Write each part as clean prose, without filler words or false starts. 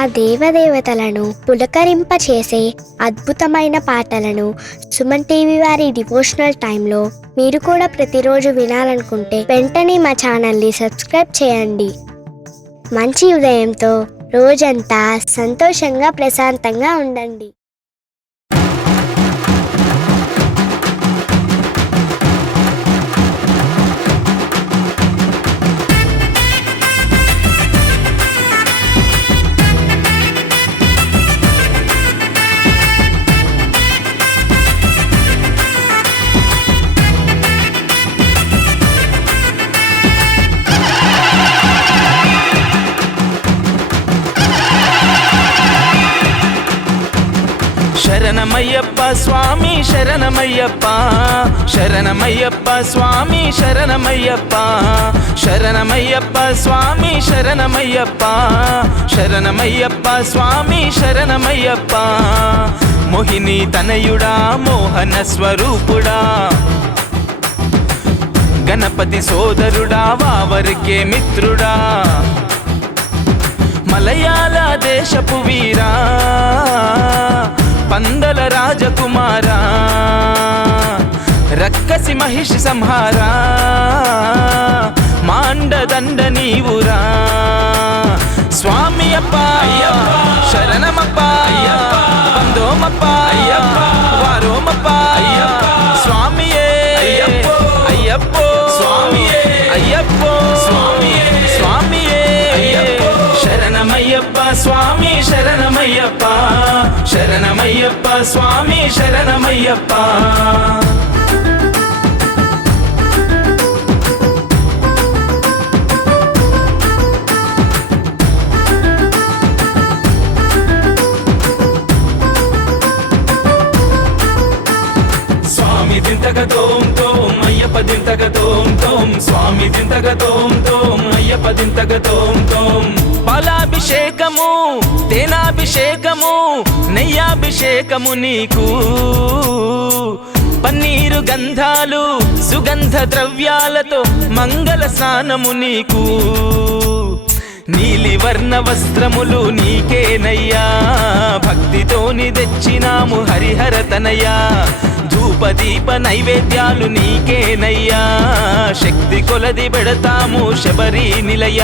ఆ దేవదేవతలను పులకరింపచేసే అద్భుతమైన పాటలను సుమన్ టీవీ వారి డివోషనల్ టైంలో మీరు కూడా ప్రతిరోజు వినాలనుకుంటే వెంటనే మా ఛానల్ని సబ్స్క్రైబ్ చేయండి. మంచి ఉదయంతో రోజంతా సంతోషంగా ప్రశాంతంగా ఉండండి. శరణమయ్యప్ప స్వామి శరణమయ్యప్ప, శరణమయ్యప్ప స్వామి శరణమయ్యప్ప, శరణమయ్యప్ప స్వామి శరణమయ్యప్ప, శరణమయ్యప్ప స్వామి శరణమయ్యప్ప. మోహిని తనయుడా మోహన స్వరూపుడా, గణపతి సోదరుడా వావరికే మిత్రుడా, మలయాళ దేశపు వీరా పందల రాజకుమారా, రక్కసి మహిషి సంహారా, మాండదండ నీవురా. స్వామి అప్ప శరణమప్ప, వందోమప్ప వారోమప్ప, స్వామియే అయ్యప్పో స్వామియే అయ్యప్పో స్వామియే స్వామియే శరణమయ్యప్ప స్వామి శరణమయ్యప్ప, శరణమయ్యప్ప స్వామి శరణమయ్యప్ప. స్వామి దింతక తోం తోం అయ్యప్ప దింతక తోం తోం, స్వామి దింతక తోం తోం అయ్యప్ప దింతక తోం తోం. పాలాభిషేకము తేనాభిషేకము నెయ్యాభిషేకము నీకు, పన్నీరు గంధాలు సుగంధ ద్రవ్యాలతో మంగళ స్నానము నీకు. నీలి వర్ణ వస్త్రములు నీకేనయ్యా, భక్తితోని తెచ్చినాము హరిహర తనయ్యా. ధూపదీప నైవేద్యాలు నీకేనయ్యా, శక్తి కొలది పెడతాము శబరి నిలయ.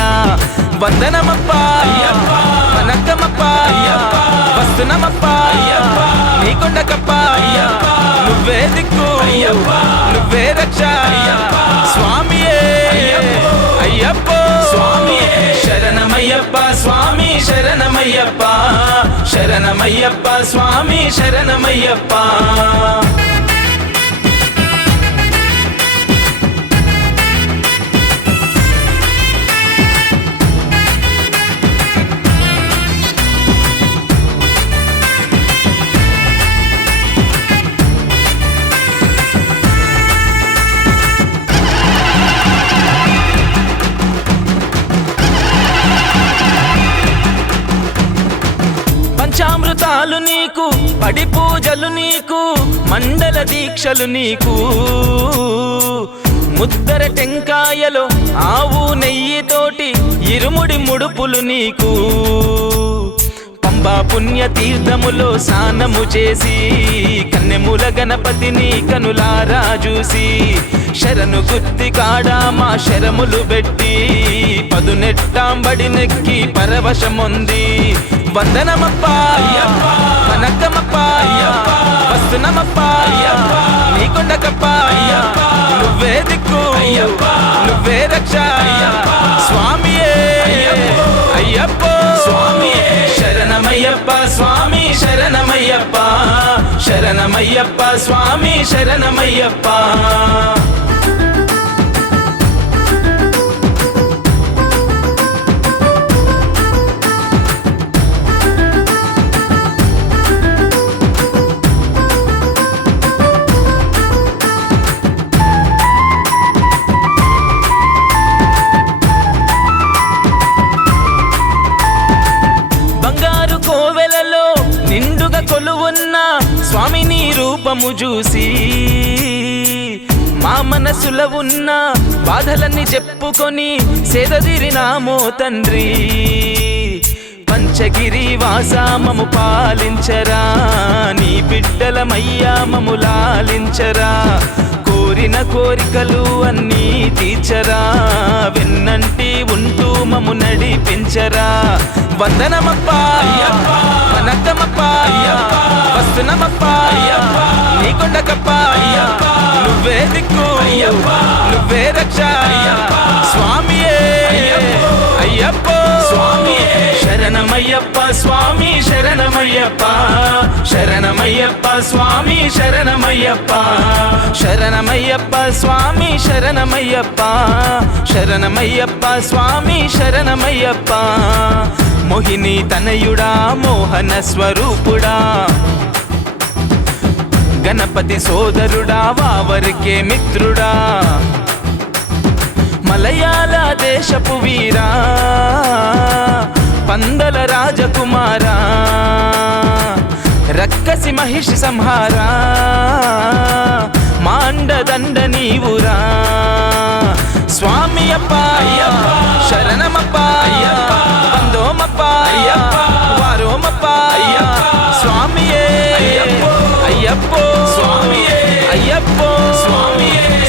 వందనమప్ప వనక్కమప్ప వస్తునమప్ప నీకొండకప్ప, నువ్వే దిక్కు నువ్వే రక్ష స్వామియే అయ్యప్పో స్వామియే. శరణమయ్యప్ప స్వామి శరణమయ్యప్ప, శరణమయ్యప్ప స్వామి శరణమయ్యప్ప. పంచామృతాలు నీకు, పడి పూజలు నీకు, మండల దీక్షలు నీకు, ముద్దర టెంకాయలో ఆవు నెయ్యితోటి ఇరుముడి ముడుపులు నీకు. పంబా పుణ్య తీర్థములో స్నానము చేసి, కన్నెముల గణపతిని కనులారా చూసి, శరణు గుత్తి కాడా మా శరములు పెట్టి, పదునెట్టాంబడి నెక్కి పరవశముంది. వందనమప్ప వనక్కమప్ప వస్తునమప్ప నీకొండకప్ప, నువ్వే దిక్కు నువ్వే రక్ష స్వామియే అయ్యప్పో స్వామియే. శరణమయ్యప్ప స్వామి శరణమయ్యప్ప, శరణమయ్యప్ప స్వామి శరణమయ్యప్ప. కొలువున్న స్వామి నీ రూపము చూసి, మా మనసులో ఉన్న బాధలన్నీ చెప్పుకొని సేదదీరినామో తండ్రి. మంచగిరి వాసా మము పాలించరా, నీ బిడ్డలమయ్యా మము లాలించరా, కోరిన కోరికలు అన్నీ తీర్చరా, వెన్నంటి ఉంటూ మము నడిపించరా. వందనమప్పా వనకమప్పా వస్తునమప్పా నీ కొండకప్పా, నువ్వే దిక్కు నువ్వే రక్ష స్వామియే అయ్యప్ప శరణమయ్యప్ప స్వామి శరణమయ్యప్ప, శరణమయ్యప్ప స్వామి శరణమయ్యప్ప, శరణమయ్యప్ప స్వామి శరణమయ్యప్ప, శరణమయ్యప్ప స్వామి శరణమయ్యప్ప. మోహిని తనయుడా మోహన స్వరూపుడా, గణపతి సోదరుడా వావరికే మిత్రుడా, మలయాళ దేశపు వీరా పందల రాజకుమారా, రక్కసి మహిషి సంహారా, మాండదండ నీవురా. స్వామి అప్ప శరణమప్ప వందోమప్ప వారోమప్ప స్వామియే అయ్యప్పో స్వామియే అయ్యప్పో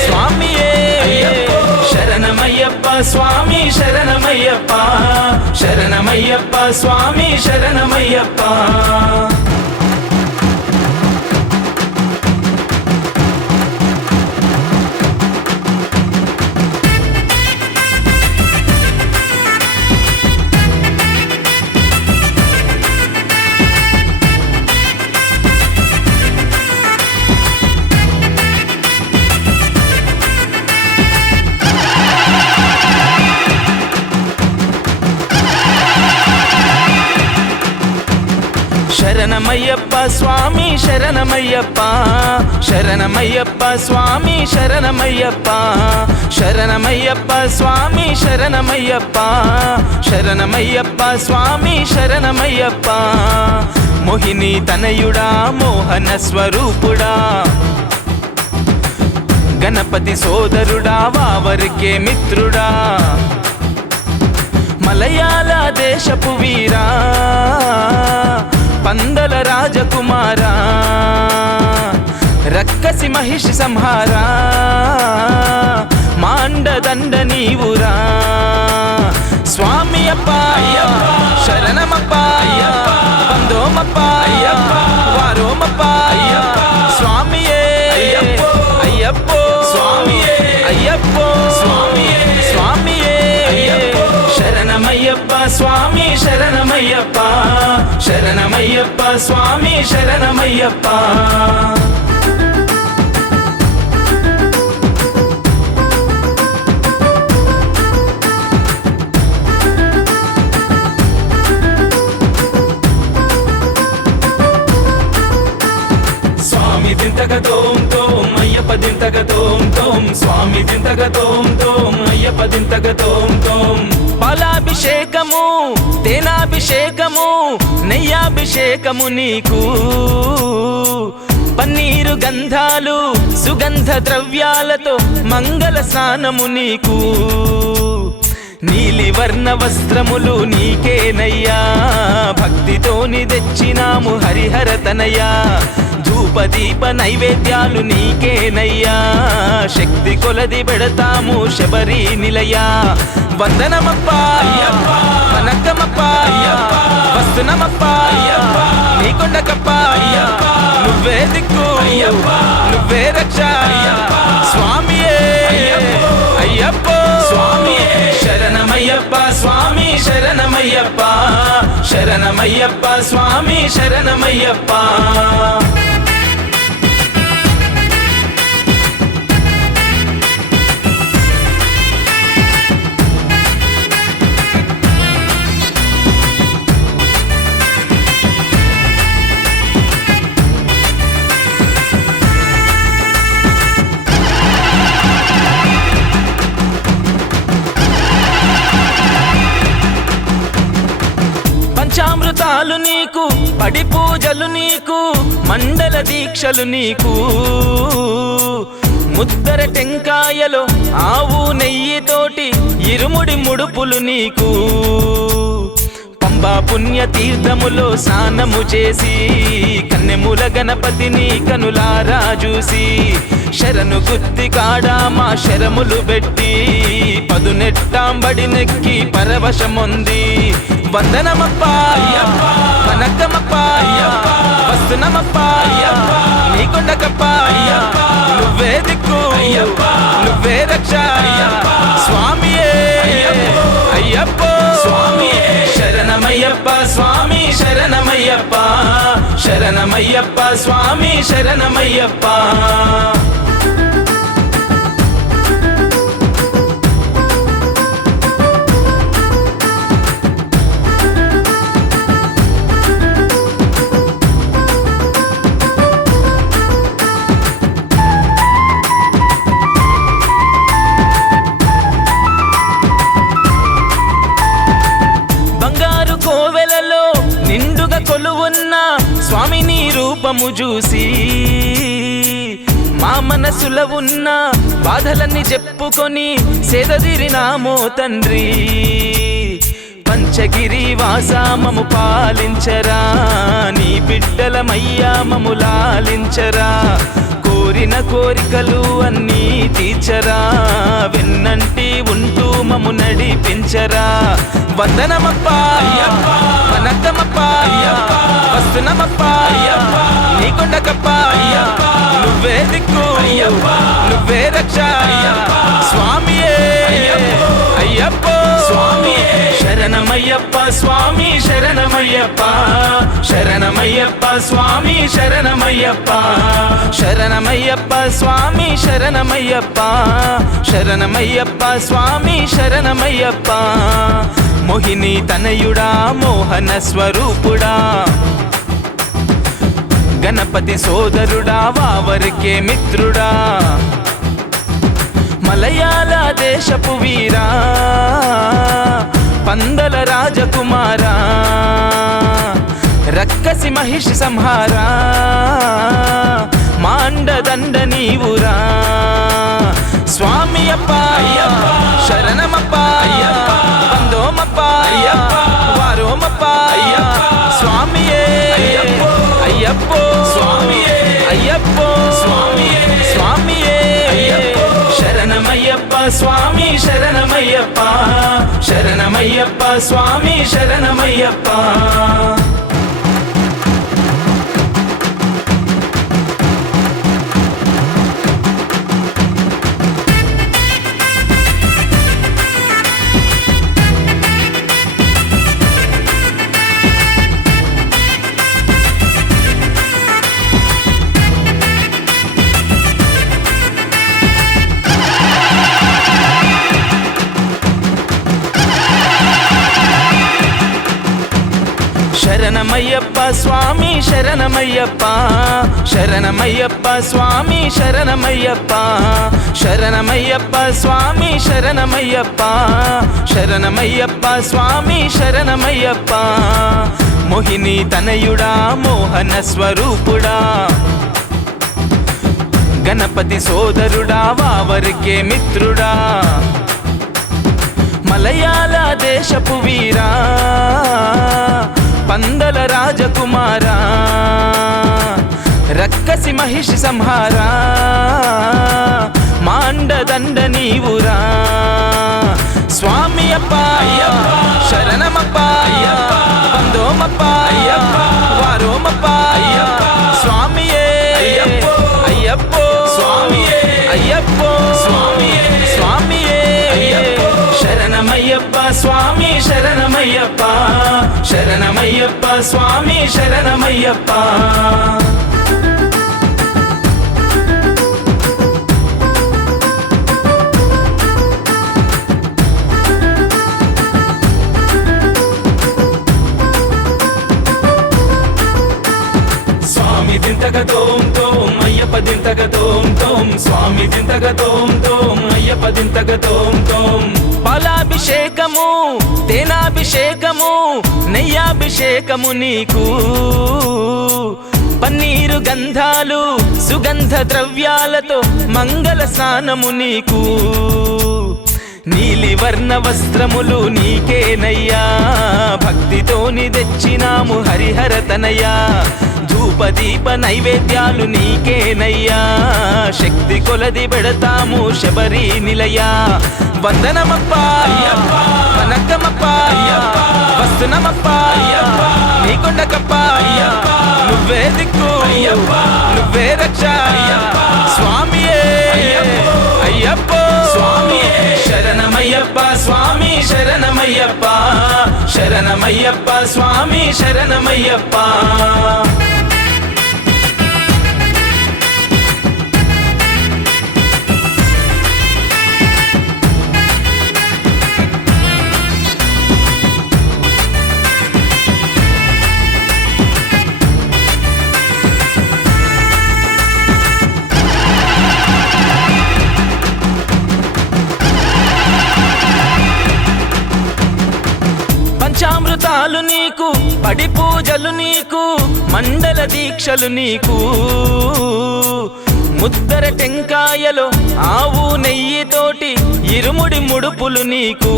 స్వామియే శరణమయ్యప్ప స్వామి శరణమయ్యప్ప, శరణమయ్యప్ప స్వామి శరణమయ్యప్ప. శరణమయ్యప్ప స్వామి శరణమయ్యప్ప, శరణమయ్యప్ప స్వామి శరణమయ్యప్ప, శరణమయ్యప్ప స్వామి శరణమయ్యప్ప, శరణమయ్యప్ప స్వామి శరణమయ్యప్ప. మోహిని తనయుడా మోహన స్వరూపుడా, గణపతి సోదరుడా వావరికే మిత్రుడా, మలయాళ దేశపు వీరా పందల రాజకుమారా, రక్కసి మహిషి సంహారా, మాండదండ నీవురా. స్వామి అప్ప శరణమప్ప వందోమప్ప వారోమప్ప స్వామియే అయ్యప్పో స్వామియే అయ్యప్పో స్వామియే శరణమయ్యప్ప స్వామి శరణమయ్యప్ప, శరణమయ్యప్ప స్వామి శరణమయ్యప్ప. స్వామి దింతగ తోం తోం అయ్యప్ప దింతగ తోం తోం, స్వామి దింతగ తోం తోం అయ్యప్ప దింతగ తోం తోం. పాలాభిషేకము తేనాభిషేకము నెయ్యాభిషేకము నీకు, పన్నీరు గంధాలు సుగంధ ద్రవ్యాలతో మంగళ స్నానము నీకు, నీలి వర్ణ వస్త్రములు నీకేనయ్యా, భక్తితోని తెచ్చినాము హరిహర తనయ్యా, ధూపదీప నైవేద్యాలు నీకేనయ్యా, శక్తి కొలది పెడతాము శబరి నిలయా. వందనమప్ప వనకమప్ప వస్తునమప్ప నీ కొండకప్ప, నువ్వే దిక్కు నువ్వే రక్ష స్వామియే అయ్యప్పో శరణమయ్యప్ప స్వామి శరణమయ్యప్ప, శరణమయ్యప్ప స్వామి శరణమయ్యప్ప. పంచామృతాలు నీకు పడి పూజలు నీకు, మండల దీక్షలు నీకు, ముద్దర టెంకాయలో ఆవు నెయ్యితోటి ఇరుముడి ముడుపులు నీకు, పంబా పుణ్యతీర్థములో స్నానము చేసి కన్నెముల గణపతిని కనులారా చూసి శరణు గుత్తి కాడ మా శరములు పెట్టి పదునెట్టాంబడి నెక్కి పరవశముంది. వందనమప్ప వనక్కమప్ప వస్తునమప్ప నీ కొండకప్ప నువ్వే దిక్కు నువ్వే రక్ష స్వామియే అయ్యప్పో శరణమయ్యప్ప స్వామి శరణమయ్యప్ప శరణమయ్యప్ప స్వామి శరణమయ్యప్ప. కోవెలలో నిండుగా కొలువున్న స్వామిని రూపము చూసి మా మనసులో ఉన్న బాధలన్నీ చెప్పుకొని సేదదీరినామో తండ్రి. పంచగిరి వాసా మము పాలించరా నీ బిడ్డలమయ్యా మము లాలించరా. కోరిన కోరికలు అన్నీ తీర్చరా వెన్నంటి ఉంటూ మము నడిపించరా. వందనమప్ప వనక్కమప్ప వస్తునమప్ప నీ కొండకప్ప నువ్వే దిక్కు నువ్వే రక్ష స్వామియే అయ్యప్పో శరణమయ్యప్ప స్వామి శరణమయ్యప్ప శరణమయ్యప్ప స్వామి శరణమయ్యప్ప శరణమయ్యప్ప స్వామి శరణమయ్యప్ప శరణమయ్యప్ప స్వామి శరణమయ్యప్ప. మోహిని తనయుడా మోహన స్వరూపుడా గణపతి సోదరుడా వావరికే మిత్రుడా మలయాళ దేశపు వీరా పందల రాజకుమారా రక్కసి మహిషి సంహారా మాండదండ నీవురా. స్వామి అప్ప శరణమప్ప వందోమప్ప వారోమప్ప స్వామియే అయ్యప్పో అయ్యప్పో స్వామియే శరణమయ్యప్ప స్వామి శరణమయ్యప్ప శరణమయ్యప్ప స్వామి శరణమయ్యప్ప. శరణమయ్యప్ప స్వామి శరణమయ్యప్ప శరణమయ్యప్ప స్వామి శరణమయ్యప్ప శరణమయ్యప్ప స్వామి శరణమయ్యప్ప శరణమయ్యప్ప స్వామి శరణమయ్యప్ప. మోహిని తనయుడా మోహన స్వరూపుడా గణపతి సోదరుడా వావరికే మిత్రుడా మలయాళ దేశపు వీరా పందల రాజకుమారా రక్కసి మహిషి సంహారా మాండదండ నీవురా. స్వామి అప్ప శరణమప్ప వందోమప్ప వారోమప్ప స్వామియే అయ్యప్పో అయ్యప్పో స్వామియే శరణమయ్యప్ప స్వామి శరణమయ్యప్ప శరణమయ్యప్ప స్వామి శరణమయ్యప్ప. స్వామి దింతక తోం తోం అయ్యప్ప దింతక తోం తోం స్వామి దింతక తోం తోం అయ్యప్ప దింతక తోం తోం. పాలాభిషేకము తేనాభిషేకము నెయ్యాభిషేకము నీకు పన్నీరు గంధాలు సుగంధ ద్రవ్యాలతో మంగళ స్నానము నీకు. నీలి వర్ణ వస్త్రములు నీకేనయ్యా భక్తితో నమ్ముకొని తెచ్చినాము హరిహర తనయ్యా ధూపదీప నైవేద్యాలు నీకేనయ్యా శక్తి కొలది పెడతాము శబరి నిలయ వందనమప్ప వనక్కమప్ప వస్తునమప్ప నీకొండకప్ప నువ్వే దిక్కు నువ్వే రక్ష స్వామియే అయ్యప్ప స్వామియే శరణమయ్యప్ప స్వామి శరణమయ్యప్ప శరణమయ్యప్ప స్వామి శరణమయ్యప్ప పంచామృతాలు నీకు పడి పూజలు నీకు మండల దీక్షలు నీకు ముద్దర టెంకాయలో ఆవు నెయ్యితోటి ఇరుముడి ముడుపులు నీకు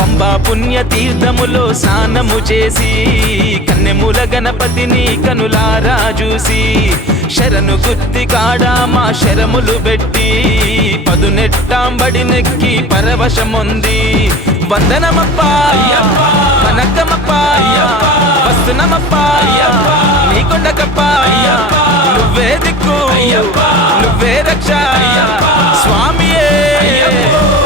పంబా పుణ్య తీర్థములో స్నానము చేసి కన్నెముల గణపతిని కనులారా చూసి శరణు గుత్తి కాడా మా శరములు పెట్టి పదునెట్టాంబడి నెక్కి పరవశముంది వందనమప్ప వనక్కమప్ప వస్తునమప్ప నీకొండకప్ప నువ్వే దిక్కు నువ్వే రక్ష స్వామియే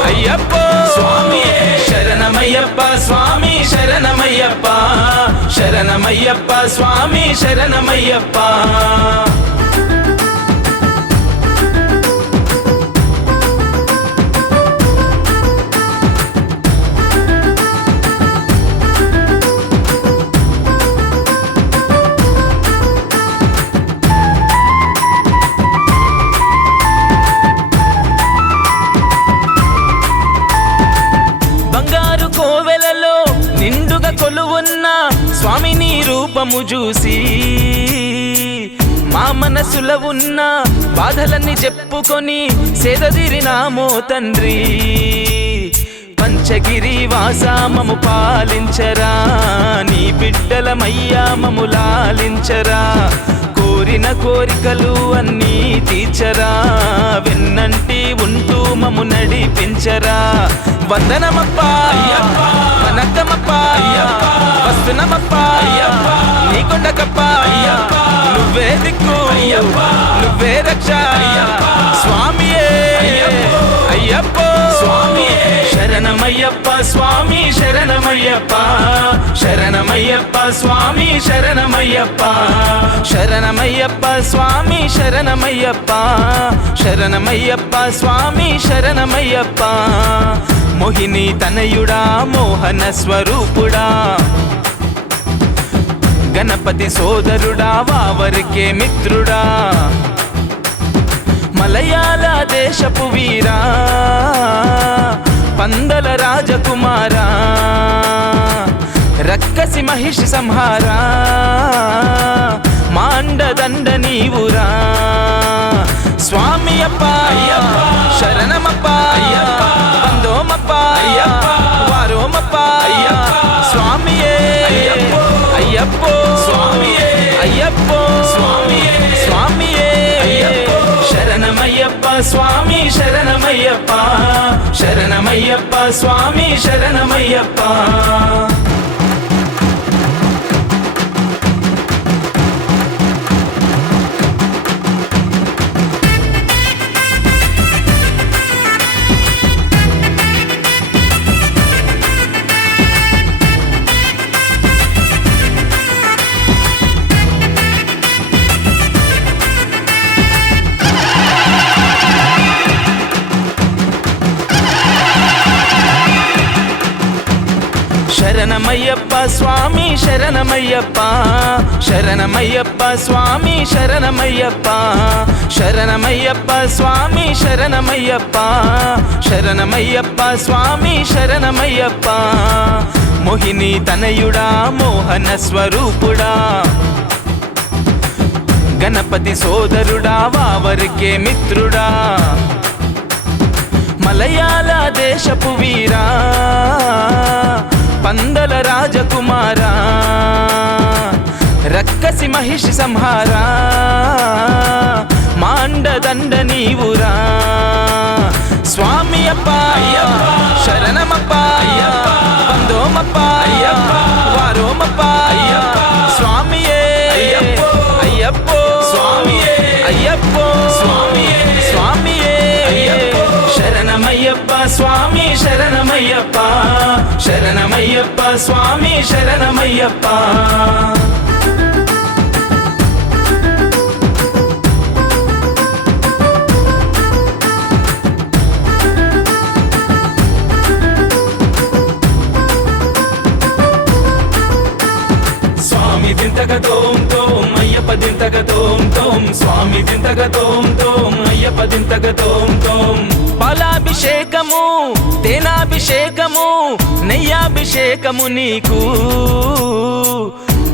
అయ్యప్ప స్వామియే శరణమయ్యప్ప స్వామి శరణమయ్యప్ప శరణమయ్యప్ప స్వామి శరణమయ్యప్ప కోవెలలో నిండుగా కొలువున్న స్వామి నీ రూపము చూసి మా మనసులో ఉన్న బాధలన్నీ చెప్పుకొని సేదదీరినామో తండ్రి పంచగిరి వాసా మము పాలించరా నీ బిడ్డలమయ్యా మము లాలించరా కోరిన కోరికలు అన్నీ తీర్చరా వెన్నంటి ఉంటూ మము నడిపించరా వందనమప్ప వనక్కమప్ప వస్తునమప్ప నీకొండకప్ప నువ్వే దిక్కు నువ్వే రక్ష స్వామియే అయ్యప్ప స్వామియే శరణమయ్యప్ప స్వామి శరణమయ్యప్ప శరణమయ్యప్ప స్వామి శరణమయ్యప్ప శరణమయ్యప్ప స్వామి శరణమయ్యప్ప శరణమయ్యప్ప స్వామి శరణమయ్యప్ప మోహిని తనయుడా మోహన స్వరూపుడా గణపతి సోదరుడా వావరికే మిత్రుడా మలయాళ దేశపు వీరా పందల రాజకుమారా రక్కసి మహిషి సంహారా మాండదండ నీవురా స్వామి అప్ప శరణమప్ప వందోమప్ప వారోమప్ప స్వామియే అయ్యప్ప స్వామియే అయ్యప్ప స్వామియే స్వామియే శరణమయ్యప్ప స్వామి శరణమయ్యప్ప శరణమయ్యప్ప స్వామి శరణమయ్యప్ప శరణమయ్యప్ప స్వామి శరణమయ్యప్ప శరణమయ్యప్ప స్వామి శరణమయ్యప్ప శరణమయ్యప్ప స్వామి శరణమయ్యప్ప శరణమయ్యప్ప స్వామి శరణమయ్యప్ప మోహిని తనయుడా మోహన స్వరూపుడా గణపతి సోదరుడా వావరికే మిత్రుడా మలయాళ దేశపు వీరా పందల రాజకుమారా రక్కసి మహిషి సంహారా మాండదండ నీవురా స్వామి అప్ప శరణమప్ప వందోమప్ప వారోమప్ప స్వామియే అయ్యప్పో స్వామియే అయ్యప్పో స్వామియే స్వామియే శరణమయ్యప్ప స్వామి శరణమయ్యప్ప శరణమయ్యప్ప స్వామి శరణమయ్యప్ప స్వామి దింతగ తోం తోం అయ్యప్ప దింతగ తోం తోం స్వామి దింతగ తోం తోం అయ్యప్ప దింతగ తోం తోం పాలాభిషేకము తేనాభిషేకము నెయ్యాభిషేకము నీకు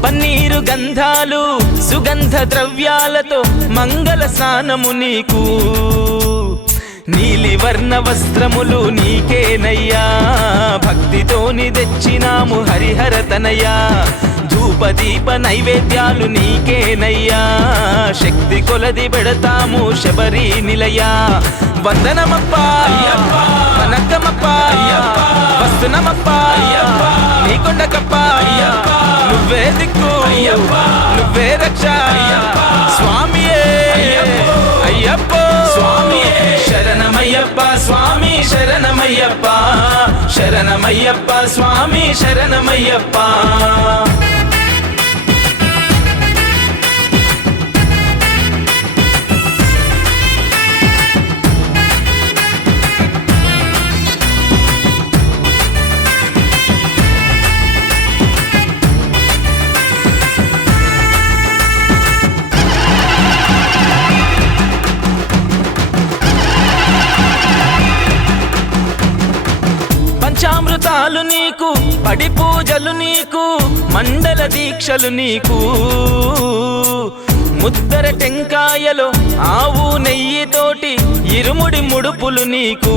పన్నీరు గంధాలు సుగంధ ద్రవ్యాలతో మంగళ స్నానము నీకు నీలి వర్ణ వస్త్రములు నీకేనయ్యా భక్తితోని తెచ్చినాము హరిహర తనయ్యా ధూపదీప నైవేద్యాలు నీకేనయ్యా శక్తి కొలది పెడతాము శబరి నిలయా వందనమప్ప వనకమప్ప వస్తునమప్ప నీకొండకప్ప నువ్వే దిక్కు నువ్వే రక్ష స్వామియే అయ్యప్పో స్వామియే శరణమయ్యప్ప స్వామి శరణమయ్యప్ప శరణమయ్యప్ప స్వామి శరణమయ్యప్ప పంచామృతాలు నీకు పడి పూజలు నీకు మండల దీక్షలు నీకు ముద్దర టెంకాయలో ఆవు నెయ్యితోటి ఇరుముడి ముడుపులు నీకు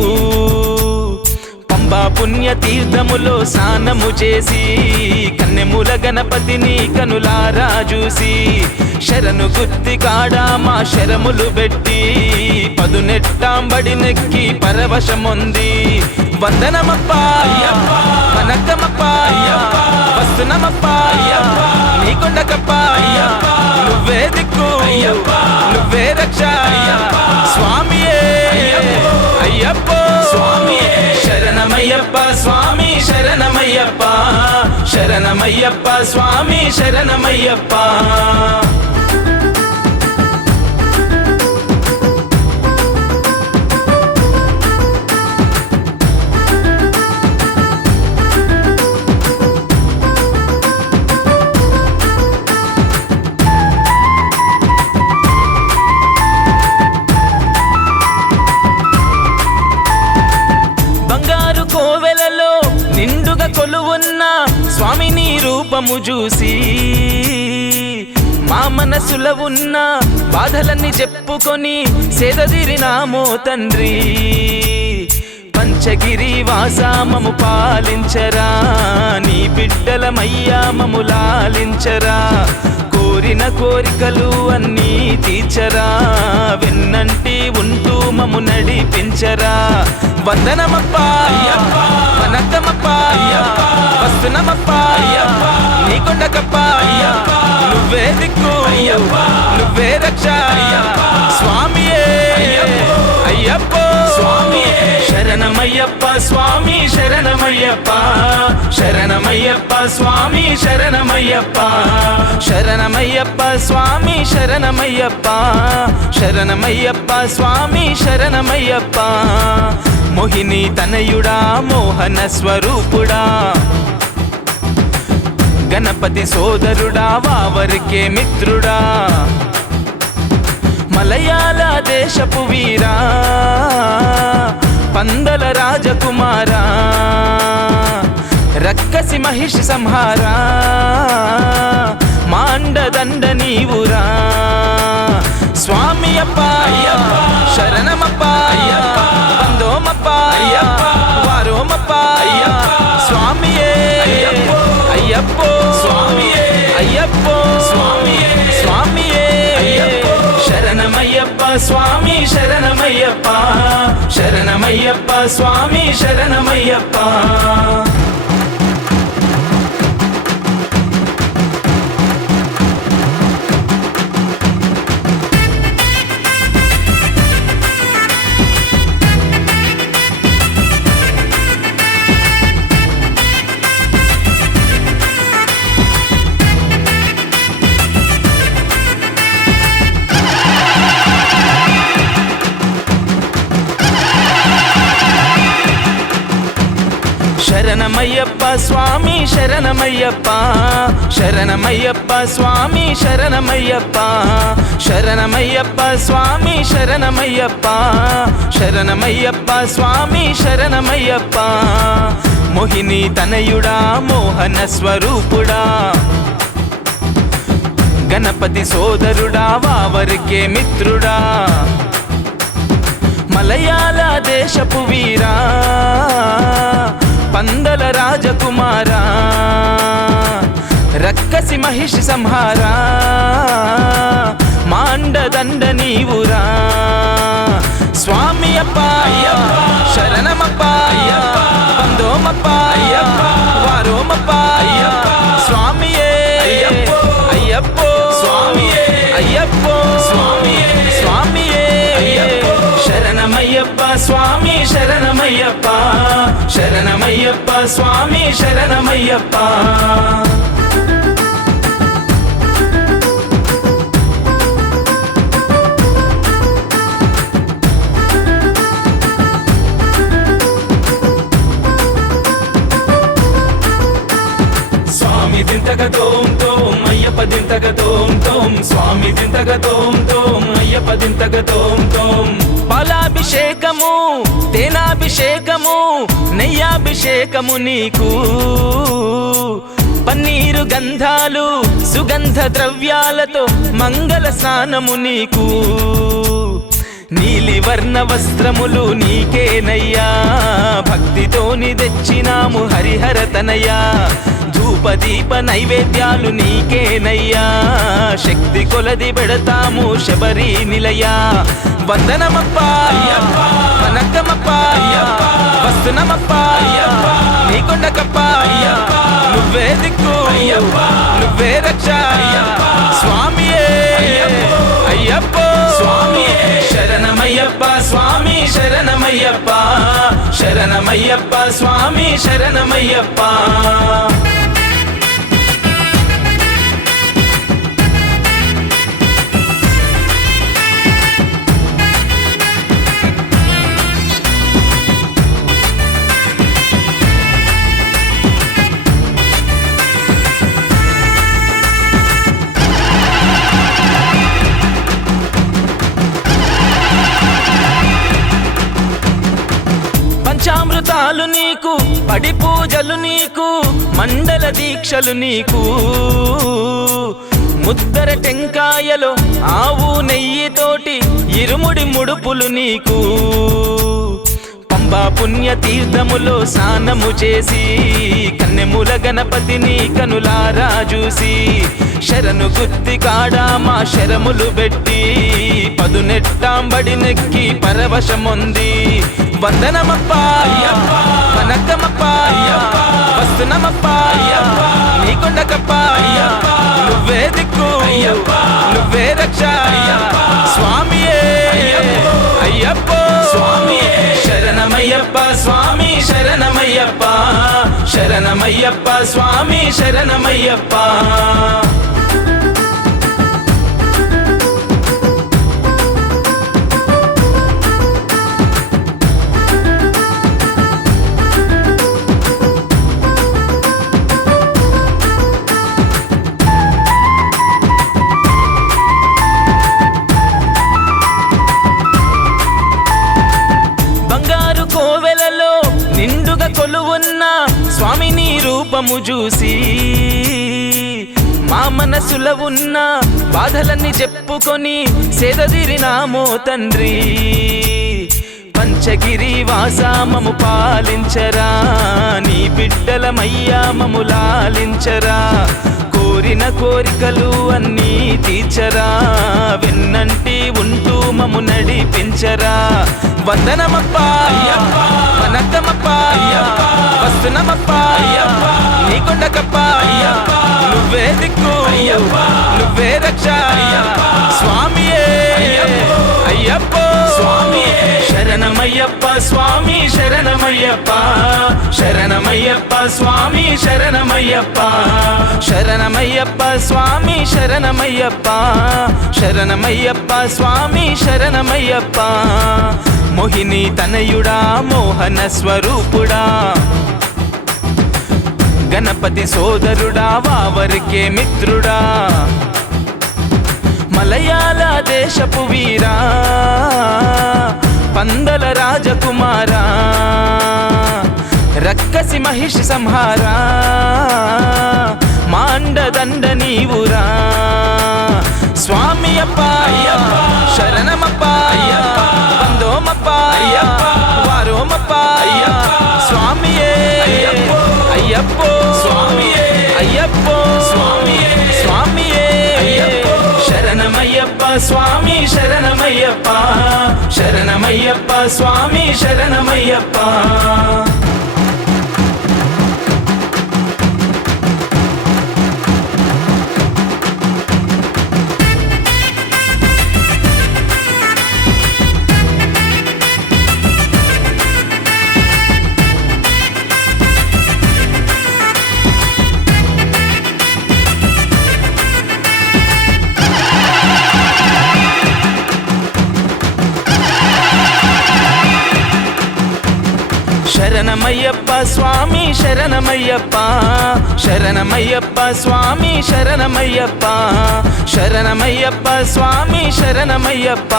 పంబా పుణ్య తీర్థములో స్నానము చేసి కన్నెముల గణపతిని కనులారా చూసి శరణు గుత్తి కాడా మా శరములు పెట్టి పదునెట్టాంబడి నెక్కి పరవశముంది వందనమప్ప వనకమప్ప వస్తునమప్ప నీకొండకప్ప నువ్వే దిక్కు నువ్వే రక్ష స్వామియే అయ్యప్పో స్వామియే శరణమయ్యప్ప స్వామి శరణమయ్యప్ప శరణమయ్యప్ప స్వామి శరణమయ్యప్ప కోవెలలో నిండుగా కొలువున్న స్వామి నీ రూపము చూసి మా మనసులో ఉన్న బాధలన్నీ చెప్పుకొని సేదదీరినామో తండ్రి పంచగిరి వాసా మము పాలించరా నీ బిడ్డలమయ్యా మము లాలించరా కోరిన కోరికలు అన్నీ తీర్చరా వెన్నంటి ఉంటూ మము నడిపించరా వందనమప్ప వనకమప్ప వస్తునమప్ప నీకొండకప్ప నువ్వే దిక్కు నువ్వే రక్ష స్వామియే అయ్యప్పో స్వామియే శరణమయ్యప్ప స్వామి శరణమయ్యప్ప శరణమయ్యప్ప స్వామి శరణమయ్యప్ప శరణమయ్యప్ప స్వామి శరణమయ్యప్ప శరణమయ్యప్ప స్వామి శరణమయ్యప్ప మోహిని తనయుడా మోహన స్వరూపుడా గణపతి సోదరుడా వావరికే మిత్రుడా మలయాళ దేశపు వీరా పందల రాజకుమారా రక్కసి మహిషి సంహారా మాండదండ నీవురా స్వామి అప్ప శరణమప్ప వందోమప్ప వారోమప్ప స్వామియే స్వామి శరణమయ్యప్ప శరణమయ్యప్ప స్వామి శరణమయ్యప్ప శరణమయ్యప్ప స్వామి శరణమయ్యప్ప శరణమయ్యప్ప స్వామి శరణమయ్యప్ప శరణమయ్యప్ప స్వామి శరణమయ్యప్ప శరణమయ్యప్ప స్వామి శరణమయ్యప్ప మోహిని తనయుడా మోహన స్వరూపుడా గణపతి సోదరుడా వావరికే మిత్రుడా మలయాళ దేశపు వీరా పందల రాజకుమారా రక్కసి మహిషి సంహారా మాండదండ నీవురా స్వామి అప్ప శరణమప్ప పందోమప్ప వారోమప్ప స్వామియే అయ్యప్పో స్వామియే అయ్యప్పో స్వామియే శరణమయ్యప్ప స్వామి శరణమయ్యప్ప శరణమయ్యప్ప స్వామి శరణమయ్యప్ప స్వామి దింతగ తోం తోం అయ్యప్ప దింతగ తోం తోం స్వామి దింతగ తోం తోం అయ్యప్ప దింతగ తోం తోం పాలాభిషేకము తేనాభిషేకము నెయ్యాభిషేకము నీకు పన్నీరు గంధాలు సుగంధ ద్రవ్యాలతో మంగళ స్నానము నీకు నీలి వర్ణ వస్త్రములు నీకేనయ్యా భక్తితోని తెచ్చినాము హరిహర తనయ్యా ధూపదీప నైవేద్యాలు నీకేనయ్యా శక్తి కొలది పెడతాము శబరి నిలయా వందనమప్ప వనక్కమప్ప వస్తునమప్ప నీకొండకప్ప నువ్వే దిక్కు నువ్వే రక్ష స్వామియే అయ్యప్పో శరణమయ్యప్ప స్వామి శరణమయ్యప్ప శరణమయ్యప్ప స్వామి శరణమయ్యప్ప పంచామృతాలు నీకు పడి పూజలు నీకు మండల దీక్షలు నీకు ముద్దర టెంకాయలో ఆవు నెయ్యితోటి ఇరుముడి ముడుపులు నీకు పంబా పుణ్య తీర్థములో స్నానము చేసి కన్నెముల గణపతిని కనులారా చూసి శరణు గుత్తి కాడా మా శరములు పెట్టి పదునెట్టాంబడి నెక్కి పరవశముంది వందనమప్ప వనక్కమప్ప వస్తునమప్ప నీకొండకప్ప నువ్వే దిక్కు నువ్వే రక్ష స్వామియే అయ్యప్పో శరణమయ్యప్ప స్వామి శరణమయ్యప్ప శరణమయ్యప్ప స్వామి శరణమయ్యప్ప కొలువున్న స్వామి నీ రూపము చూసి మా మనసులో ఉన్న బాధలన్నీ చెప్పుకొని సేదదీరినామో తండ్రి పంచగిరి వాసా మము పాలించరా నీ బిడ్డలమయ్యా మము లాలించరా కోరిన కోరికలు అన్నీ తీర్చరా, వెన్నంటి ఉంటూ మము నడిపించరా. వందనమప్ప వనక్కమప్ప వస్తునమప్ప నీ కొండకప్ప, నువ్వే దిక్కు నువ్వే రక్ష స్వామియే అయ్యప్ప స్వామియే. శరణమయ్యప్ప స్వామి శరణమయ్యప్ప, శరణమయ్యప్ప స్వామి శరణమయ్యప్ప, శరణమయ్యప్ప స్వామి శరణమయ్యప్ప, శరణమయ్యప్ప స్వామి శరణమయ్యప్ప. మోహిని తనయుడా మోహన స్వరూపుడా, గణపతి సోదరుడా వావరికే మిత్రుడా, మలయాళ దేశపు వీరా పందల రాజకుమారా, రక్కసి మహిషి సంహారా మాండదండ నీవురా. స్వామి అప్ప శరణమప్ప వందోమప్ప వారోమప్ప స్వామియే అయ్యప్పో స్వామియే అయ్యప్పో స్వామియే స్వామియే. శరణమయ్యప్ప స్వామి శరణమయ్యప్ప, శరణమయ్యప్ప స్వామి శరణమయ్యప్ప. శరణమయ్యప్ప స్వామి శరణమయ్యప్ప, శరణమయ్యప్ప స్వామి శరణమయ్యప్ప, శరణమయ్యప్ప స్వామి శరణమయ్యప్ప,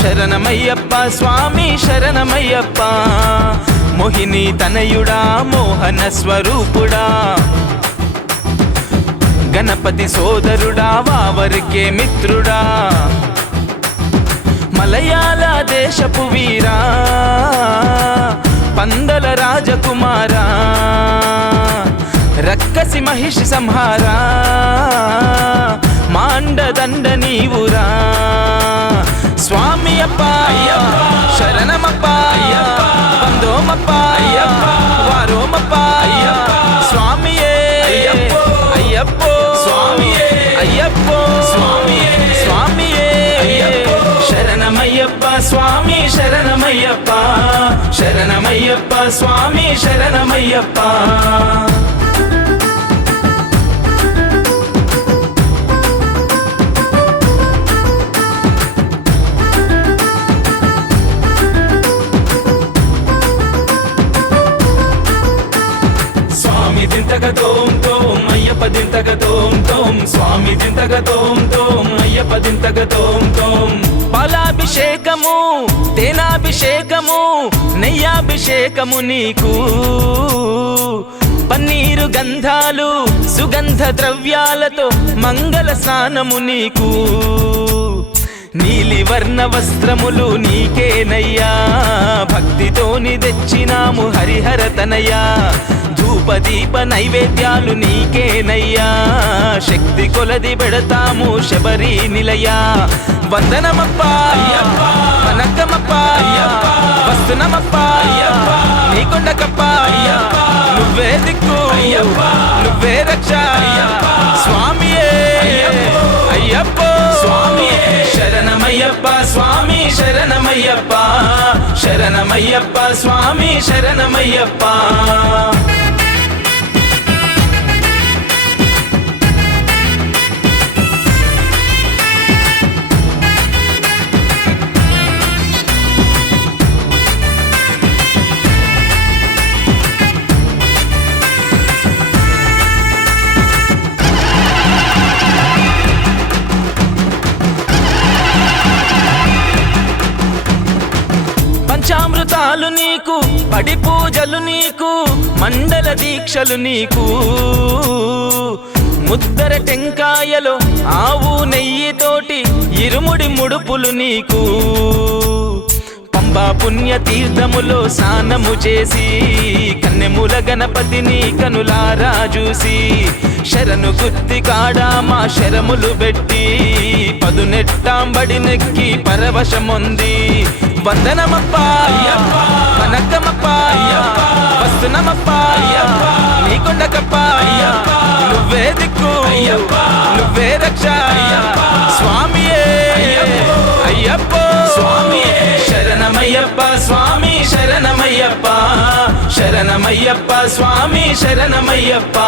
శరణమయ్యప్ప స్వామి శరణమయ్యప్ప. మోహిని తనయుడా మోహన స్వరూపుడా, గణపతి సోదరుడా వావరికే మిత్రుడా, మలయాళ దేశపు వీరా పందల రాజకుమారా, రక్కసి మహిషి సంహారా మాండదండ నీవురా. స్వామి అప్ప శరణమప్ప వందోమప్ప వారోమప్ప స్వామియే అయ్యప్పో స్వామియే అయ్యప్పో స్వామియే స్వామియే. శరణమయ్యప్ప స్వామి శరణమయ్యప్ప, శరణమయ్యప్ప స్వామి శరణమయ్యప్ప. స్వామి దింతగ తోం తోం అయ్యప్ప దింతగ తోం తోం, స్వామి దింతగ తోం తోం అయ్యప్ప దింతగ తోం తోం. పాలాభిషేకము తేనాభిషేకము నెయ్యాభిషేకము నీకు, పన్నీరు గంధాలు సుగంధ ద్రవ్యాలతో మంగళ స్నానము నీకు. నీలి వర్ణ వస్త్రములు నీకేనయ్యా, భక్తితోని తెచ్చినాము హరిహర తనయ్యా. ధూపదీప నైవేద్యాలు నీకేనయ్యా, శక్తి కొలది పెడతాము శబరి నిలయా. వందనమప్ప వనక్కమప్ప వస్తునమప్ప నీ కొండకప్ప, నువ్వే దిక్కు నువ్వే రక్ష స్వామియే అయ్యప్పో స్వామియే. శరణమయ్యప్ప స్వామి శరణమయ్యప్ప, శరణమయ్యప్ప స్వామి శరణమయ్యప్ప. పంచామృతాలు నీకు పడి పూజలు నీకు, మండల దీక్షలు నీకు. ముద్దర టెంకాయలో ఆవు నెయ్యితోటి ఇరుముడి ముడుపులు నీకు. పంబా పుణ్య తీర్థములో స్నానము చేసి కన్నెముల గణపతిని కనులారా చూసి శరణు గుత్తి కాడ మా శరములు పెట్టి పదునెట్టాంబడి నెక్కి పరవశముంది వందనమప్ప వనక్కమప్ప వస్తునమప్ప నీకొండకప్ప నువ్వే దిక్కు నువ్వే రక్ష స్వామియే అయ్యప్ప శరణమయ్యప్ప స్వామి శరణమయ్యప్ప శరణమయ్యప్ప స్వామి శరణమయ్యప్ప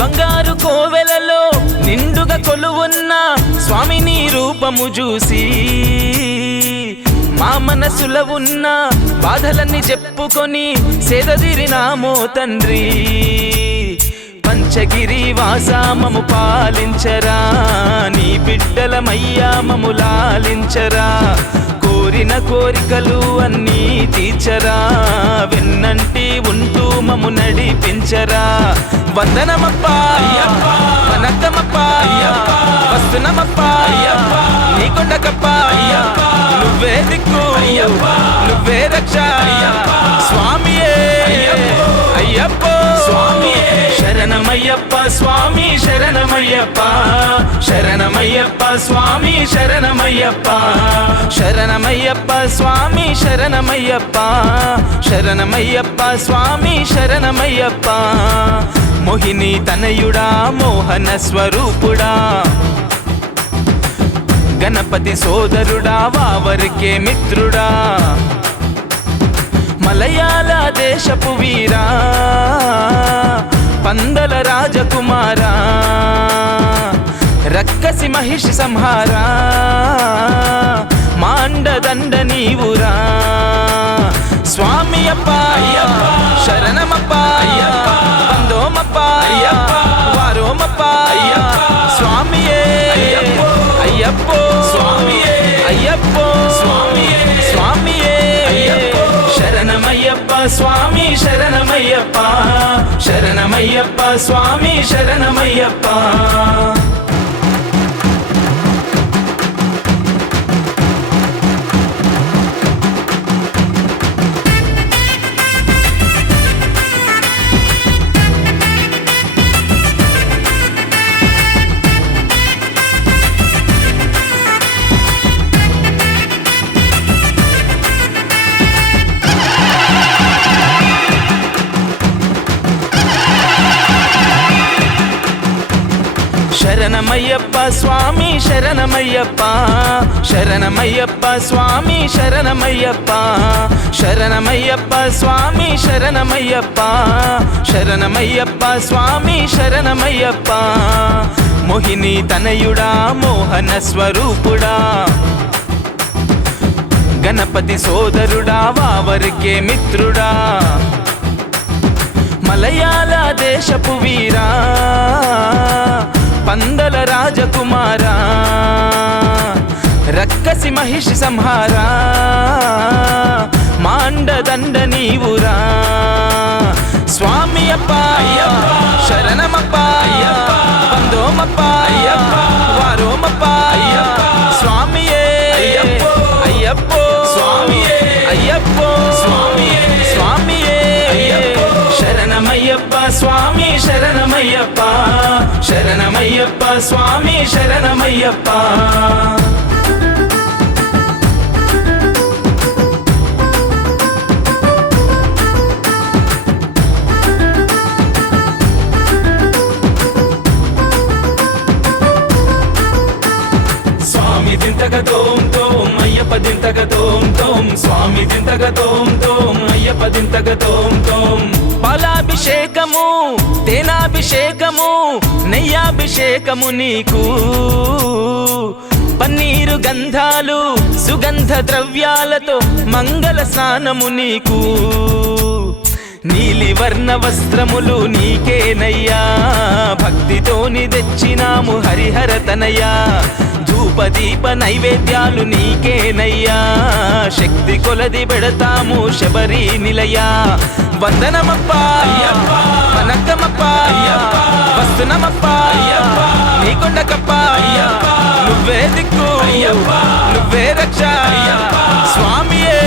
బంగారు కోవెలలో నిండుగా కొలువున్న స్వామిని రూపము చూసి మా మనసులో ఉన్న బాధలన్నీ చెప్పుకొని సేదదిరినామో తండ్రి పంచగిరి వాసా మము పాలించరా నీ బిడ్డలమయ్యా మము లాలించరా కోరిన కోరికలు అన్నీ తీర్చరా వెన్నంటి ఉంటూ మము నడిపించరా వందనమప్ప వనక్కమప్ప వస్తునమప్ప నీకొండకప్ప నువ్వే దిక్కు నువ్వే రక్ష స్వామియే అయ్యప్ప శరణమయ్యప్ప స్వామి శరణమయ్యప్ప శరణమయ్యప్ప స్వామి శరణమయ్యప్ప శరణమయ్యప్ప స్వామి శరణమయ్యప్ప శరణమయ్యప్ప స్వామి శరణమయ్యప్ప మోహిని తనయుడా మోహన స్వరూపుడా గణపతి సోదరుడా వావరికే మిత్రుడా మలయాళ దేశపు వీరా పందల రాజకుమారా రక్కసి మహిషి సంహారా మాండదండ నీవురా స్వామి అప్ప శరణమప్ప వందోమప్ప వారోమప్ప స్వామియే అయ్యప్ప స్వామియే అయ్యప్ప స్వామియే శరణమయ్యప్ప స్వామి శరణమయ్యప్ప శరణమయ్యప్ప స్వామి శరణమయ్యప్ప శరణమయ్యప్ప స్వామి శరణమయ్యప్ప శరణమయ్యప్ప స్వామి శరణమయ్యప్ప శరణమయ్యప్ప స్వామి శరణమయ్యప్ప శరణమయ్యప్ప స్వామి శరణమయ్యప్ప మోహిని తనయుడా మోహన స్వరూపుడా గణపతి సోదరుడా వావరికే మిత్రుడా మలయాళ దేశపు వీరా పందల రాజకుమారా రక్కసి మహిషి సంహారా మాండదండ నీవురా స్వామి అప్ప శరణమప్ప వందోమప్ప వారోమప్ప స్వామియే అయ్యప్ప అయ్యప్ప స్వామియే శరణమయ్యప్ప స్వామి శరణమయ్యప్ప శరణమయ్యప్ప స్వామి శరణమయ్యప్ప స్వామి దింతక తోం తోం అయ్యప్ప దింతక తోం తోం స్వామి దింతక తోం తోం అయ్యప్ప దింతక తోం తోం పాలాభిషేకము తేనాభిషేకము నెయ్యాభిషేకము నీకు పన్నీరు గంధాలు సుగంధ ద్రవ్యాలతో మంగళ స్నానము నీకు నీలివర్ణ వస్త్రములు నీకేనయ్యా, భక్తితోని తెచ్చినాము హరిహర తనయ్యా. ధూపదీప నైవేద్యాలు నీకేనయ్యా, శక్తి కొలది పెడతాము శబరి నిలయా. వందనమప్పా వనక్కమప్పా వస్తునమప్పా నీకొండకప్పా, నువ్వే దిక్కు నువ్వే రక్ష స్వామియే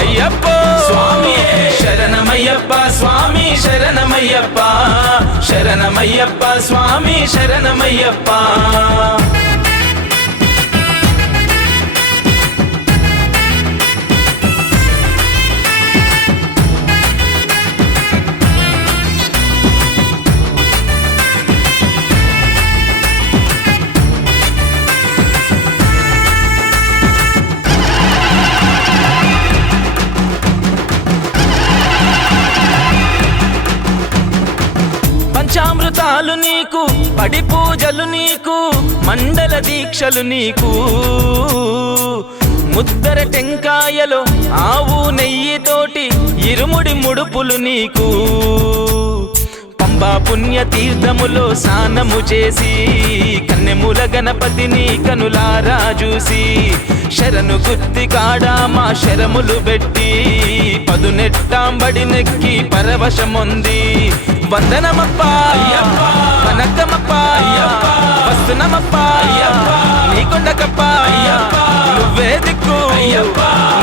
అయ్యప్పో స్వామియే. శరణమయ్యప్ప స్వామి శరణమయ్యప్ప, శరణమయ్యప్ప స్వామి శరణమయ్యప్ప. పంచామృతాలు నీకు, పడి పూజలు నీకు, మండల దీక్షలు నీకు. ముద్దర టెంకాయలో ఆవు నెయ్యితోటి ఇరుముడి ముడుపులు నీకు. పంబా పుణ్య తీర్థములో స్నానము చేసి, కన్నెముల గణపతిని కనులారా చూసి, శరణు గుత్తి కాడా మా శరములు పెట్టి, పదునెట్టాంబడి నెక్కి పరవశముంది. వందనమప్పా వనక్కమప్పా వస్తునమప్పా నీకొండకప్పా, నువ్వే దిక్కు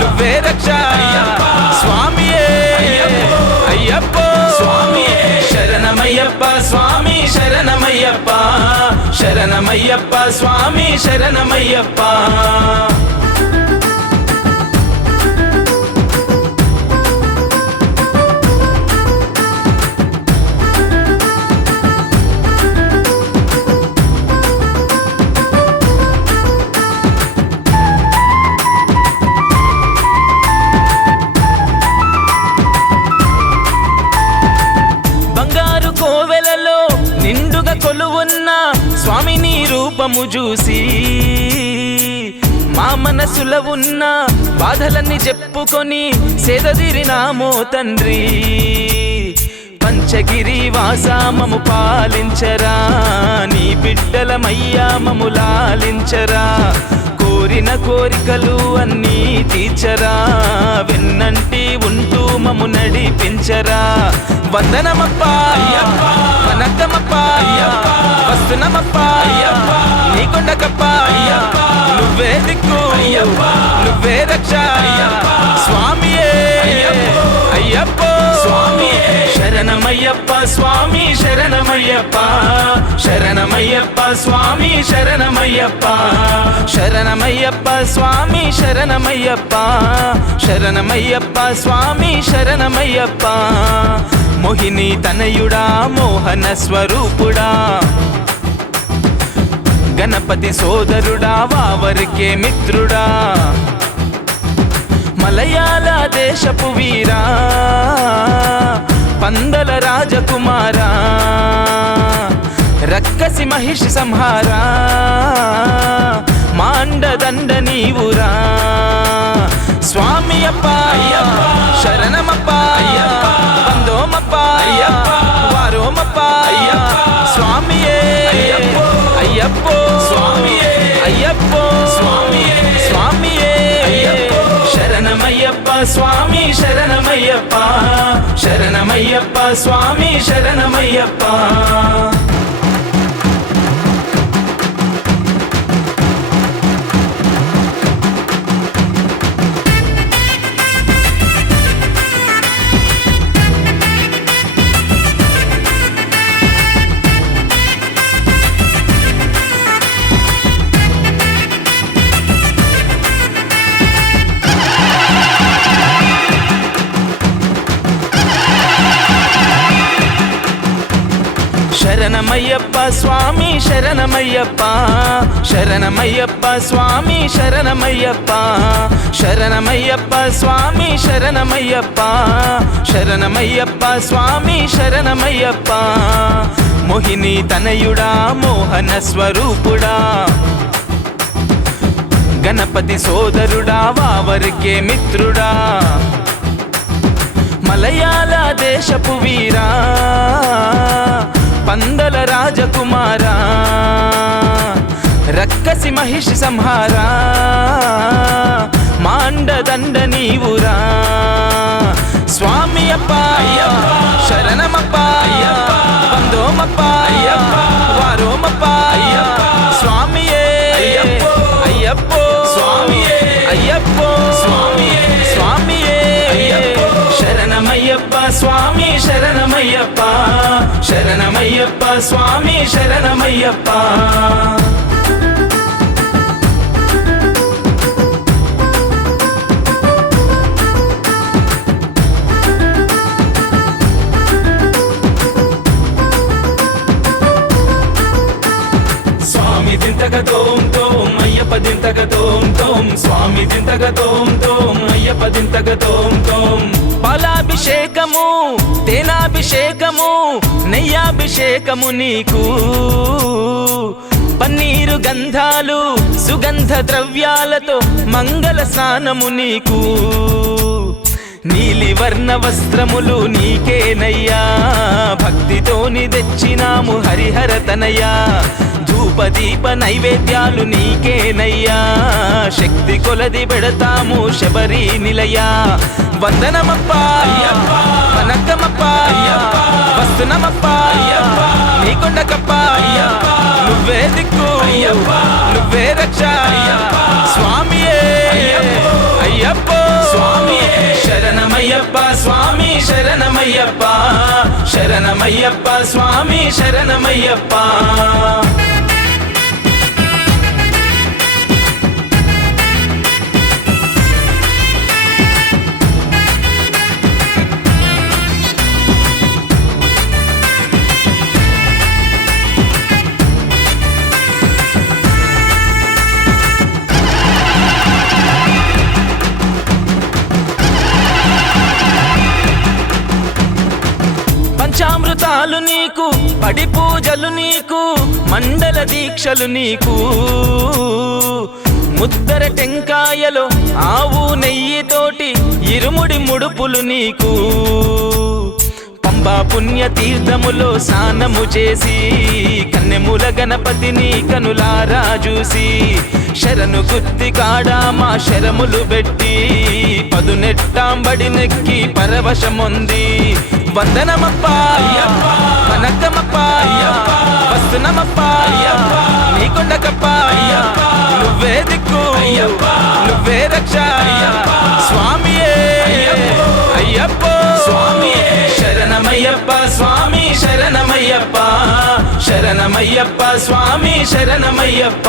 నువ్వే రక్ష స్వామియే అయ్యప్పో స్వామియే. శరణమయ్యప్ప స్వామి శరణమయ్యప్ప, శరణమయ్యప్ప స్వామి శరణమయ్యప్ప. కోవెలలో నిండుగా కొలువున్న స్వామి నీ రూపము చూసి, మా మనసులో ఉన్న బాధలన్నీ చెప్పుకొని సేదదీరినామో తండ్రి. పంచగిరి వాసా మము పాలించరా, నీ బిడ్డలమయ్యా మము లాలించరా. కోరిన కోరికలు అన్నీ తీర్చరా, వెన్నంటి ఉంటూ మము నడిపించరా. వందనమప్పా వనక్కమప్పా వస్తునమప్పా నీకొండకప్పా, నువ్వే దిక్కు నువ్వే రక్ష స్వామియే అయ్యప్పో స్వామియే. శరణమయ్యప్ప స్వామి శరణమయ్యప్ప, శరణమయ్యప్ప స్వామి శరణమయ్యప్ప, శరణమయ్యప్ప స్వామి శరణమయ్యప్ప, శరణమయ్యప్ప స్వామి శరణమయ్యప్ప. మోహిని తనయుడా మోహన స్వరూపుడా, గణపతి సోదరుడా వావరికే మిత్రుడా. మలయాళ దేశపు వీరా పందల రాజకుమారా, రక్కసి మహిషి సంహారా, మాండదండ నీవురా. స్వామి అప్ప శరణమప్ప వందోమప్ప వారోమప్ప స్వామియే అయ్యప్పో స్వామియే అయ్యప్పో స్వామియే స్వామియే. శరణమయ్యప్ప స్వామి శరణమయ్యప్ప, శరణమయ్యప్ప స్వామి శరణమయ్యప్ప. శరణమయ్యప్ప స్వామి శరణమయ్యప్ప, శరణమయ్యప్ప స్వామి శరణమయ్యప్ప, శరణమయ్యప్ప స్వామి శరణమయ్యప్ప, శరణమయ్యప్ప స్వామి శరణమయ్యప్ప. మోహిని తనయుడా మోహన స్వరూపుడా, గణపతి సోదరుడా వావరికే మిత్రుడా. మలయాళ దేశపు వీరా పందల రాజకుమారా రక్కసి మహిషి సంహారా మాండదండ నీవురా స్వామి అప్ప శరణమప్ప వందోమప్ప వారోమప్ప స్వామియే అయ్యప్పో స్వామియే అయ్యప్పో స్వామియే శరణమయ్యప్ప స్వామి శరణమయ్యప్ప శరణమయ్యప్ప స్వామి శరణమయ్యప్ప స్వామి దింతగ తోం తోం అయ్యప్ప దింతగ తోం తోం స్వామి దింతగ తోం తోం అయ్యప్ప దింతగ తోం తోం పాలాభిషేకము తేనాభిషేకము నెయ్యాభిషేకము నీకు పన్నీరు గంధాలు సుగంధ ద్రవ్యాలతో మంగళ స్నానము నీకు నీలి వర్ణ వస్త్రములు నీకేనయ్యా భక్తితోని తెచ్చినాము హరిహర తనయ్యా ధూపదీప నైవేద్యాలు నీకేనయ్యా శక్తి కొలది పెడతాము శబరి నిలయా వందనమప్ప వనకమప్ప వస్తునమప్ప నీకొండకప్ప నువ్వే దిక్కు నువ్వే రక్ష స్వామియే అయ్యప్పో స్వామియే శరణమయ్యప్ప స్వామి శరణమయ్యప్ప శరణమయ్యప్ప స్వామి శరణమయ్యప్ప పంచామృతాలు నీకు పడి పూజలు నీకు మండల దీక్షలు నీకు ముద్దర టెంకాయలో ఆవు నెయ్యితోటి ఇరుముడి ముడుపులు నీకు పంబా పుణ్య తీర్థములో స్నానము చేసి కన్నెముల గణపతిని కనులారా చూసి శరణు గుత్తి కాడా మా శరములు పెట్టి పదునెట్టాంబడి నెక్కి పరవశముంది వందనమప్ప వనకమప్ప వస్తునమప్ప నీకొండకప్ప నువ్వే దిక్కు నువ్వే రక్ష స్వామియే అయ్యప్పో స్వామియే శరణమయ్యప్ప స్వామి శరణమయ్యప్ప శరణమయ్యప్ప స్వామి శరణమయ్యప్ప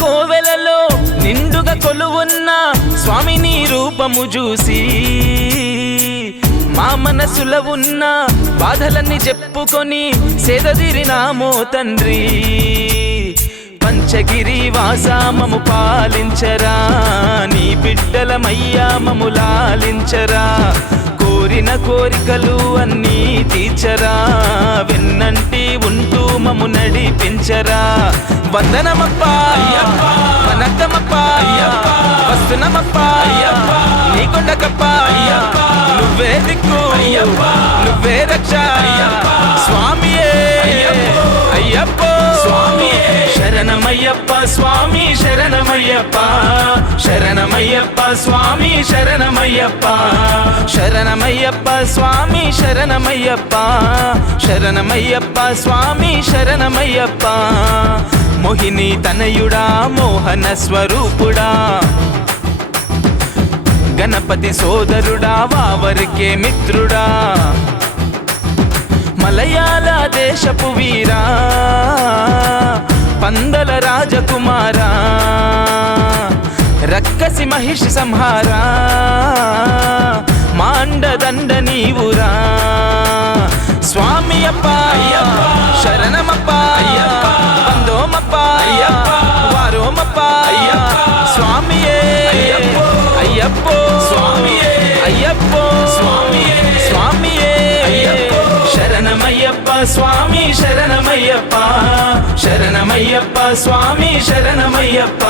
కోవెలలో నిండుగా కొలువున్న స్వామి నీ రూపము చూసి మా మనసులో ఉన్న బాధలన్నీ చెప్పుకొని సేదదీరినామో తండ్రి పంచగిరి వాసా మము పాలించరా నీ బిడ్డలమయ్యా మము లాలించరా కోరిన కోరికలు అన్నీ తీర్చరా వెన్నంటి ఉంటూ మము నడిపించరా వందనమప్ప వనకమప్ప వస్తునమప్ప నీకొండకప్ప నువ్వే దిక్కు నువ్వే రక్ష స్వామియే అయ్యప్పో స్వామియే శరణమయ్యప్ప స్వామి శరణమయ్యప్ప శరణమయ్యప్ప స్వామి శరణమయ్యప్ప శరణమయ్యప్ప స్వామి శరణమయ్యప్ప శరణమయ్యప్ప స్వామి శరణమయ్యప్ప మోహిని తనయుడా మోహన స్వరూపుడా గణపతి సోదరుడా వావరికే మిత్రుడా మలయాళ దేశపు వీరా పందల రాజకుమారా రక్కసి మహిషి సంహారా మాండదండ నీవురా స్వామి అప్ప శరణమప్ప వందోమప్ప అయ్యప్పో స్వామియే అయ్యప్పో స్వామియే స్వామియే అయ్యప్పో శరణమయ్యప్ప స్వామి శరణమయ్యప్ప శరణమయ్యప్ప స్వామి శరణమయ్యప్ప